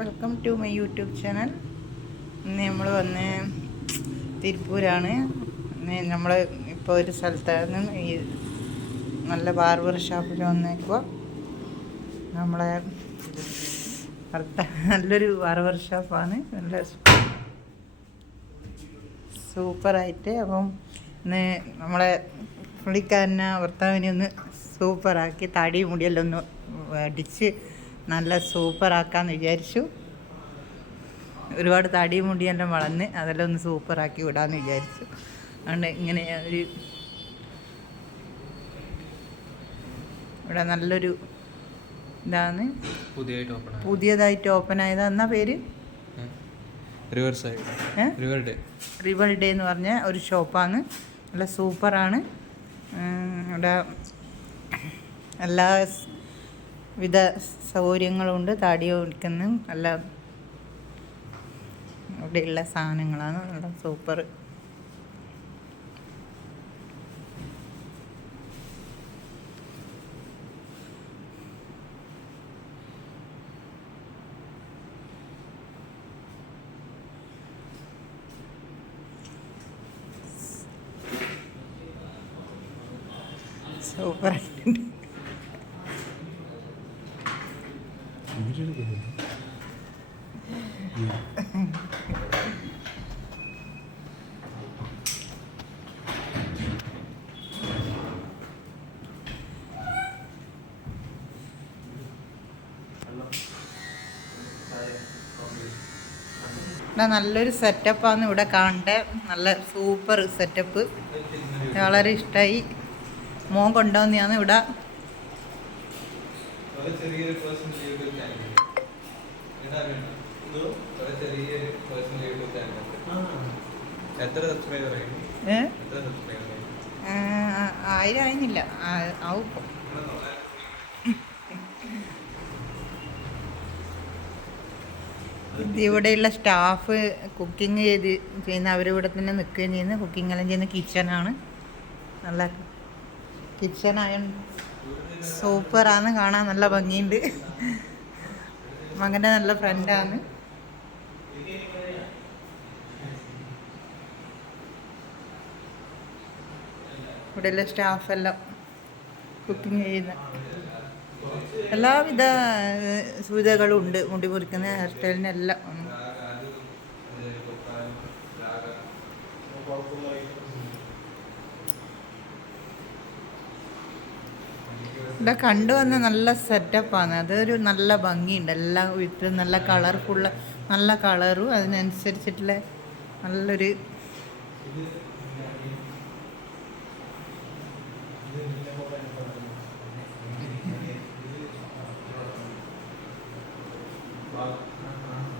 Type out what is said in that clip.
Welcome to my YouTube channel. ഇന്ന് നമ്മൾ വന്ന് തിരുപ്പൂരാണ്. നമ്മൾ ഇപ്പോൾ ഒരു സ്ഥലത്താണ് ഈ നല്ല ബാർബർ ഷോപ്പിൽ വന്നേക്കുക നമ്മളെ നല്ലൊരു ബാർബർ ഷോപ്പാണ്. നല്ല സൂപ്പറായിട്ട്. അപ്പം ഇന്ന് നമ്മളെ പുള്ളിക്കാരനെ ഭർത്താവിനെ ഒന്ന് സൂപ്പറാക്കി തടി മുടിയെല്ലാം ഒന്ന് അടിച്ച് നല്ല സൂപ്പറാക്കാമെന്ന് വിചാരിച്ചു. ഒരുപാട് തടി മുടിയെല്ലാം വളർന്ന് അതെല്ലാം ഒന്ന് സൂപ്പറാക്കി വിടാമെന്ന് വിചാരിച്ചു. അതുകൊണ്ട് ഇങ്ങനെ ഒരു ഇവിടെ നല്ലൊരു ഇതാണ്. പുതിയതായിട്ട് ഓപ്പൺ പുതിയതായിട്ട് ഓപ്പൺ ആയത്. എന്നാ പേര്? River side. ഏ? River day. റിവർ ഡേ എന്ന് പറഞ്ഞ ഒരു ഷോപ്പാണ്. നല്ല സൂപ്പറാണ്. ഇവിടെ എല്ലാ വിധ സൗകര്യങ്ങളുണ്ട്. താടിയോ താടി വിൽക്കുന്ന നല്ല ഇവിടെയുള്ള സാധനങ്ങളാണ്. നല്ല സൂപ്പർ സൂപ്പറായിട്ടുണ്ട് നല്ലൊരു സെറ്റപ്പാണ് ഇവിടെ കാണേണ്ട. നല്ല സൂപ്പർ സെറ്റപ്പ്. വളരെ ഇഷ്ടമായി മോൻ കൊണ്ടുവന്നെയാണ് ഇവിടെ. ചെറിയൊരു പേഴ്സണൽ യൂട്യൂബ് ചാനൽ ചെറിയൊരു പേഴ്സണൽ യൂട്യൂബ് ചാനൽ എത്ര സബ്സ്ക്രൈബർ? എത്ര സബ്സ്ക്രൈബർ ആയിരം ആയിരുന്നില്ല. ആ- ആവും ഇവിടെയുള്ള സ്റ്റാഫ് കുക്കിംഗ് ചെയ്ത് ചെയ്യുന്ന അവരിവിടെ തന്നെ നിൽക്കുകയും ചെയ്യുന്ന. കുക്കിംഗ് എല്ലാം ചെയ്യുന്ന കിച്ചണാണ് നല്ല കിച്ചണായ സൂപ്പറാണ് കാണാൻ നല്ല ഭംഗിയുണ്ട്. മകന്റെ നല്ല ഫ്രണ്ടാണ്. ഇവിടെയുള്ള സ്റ്റാഫെല്ലാം കുക്കിംഗ് ചെയ്യുന്ന എല്ലാവിധ സൂചകളും ഉണ്ട്. മുടി മുറിക്കുന്ന ഹെയർ സ്റ്റൈലിനെല്ലാം ഇവിടെ കണ്ടുവന്ന നല്ല സെറ്റപ്പാണ് അതൊരു നല്ല ഭംഗിയുണ്ട് എല്ലാ വീട്ടിലും നല്ല കളർഫുൾ നല്ല കളറും അതിനനുസരിച്ചിട്ടുള്ള നല്ലൊരു Wow.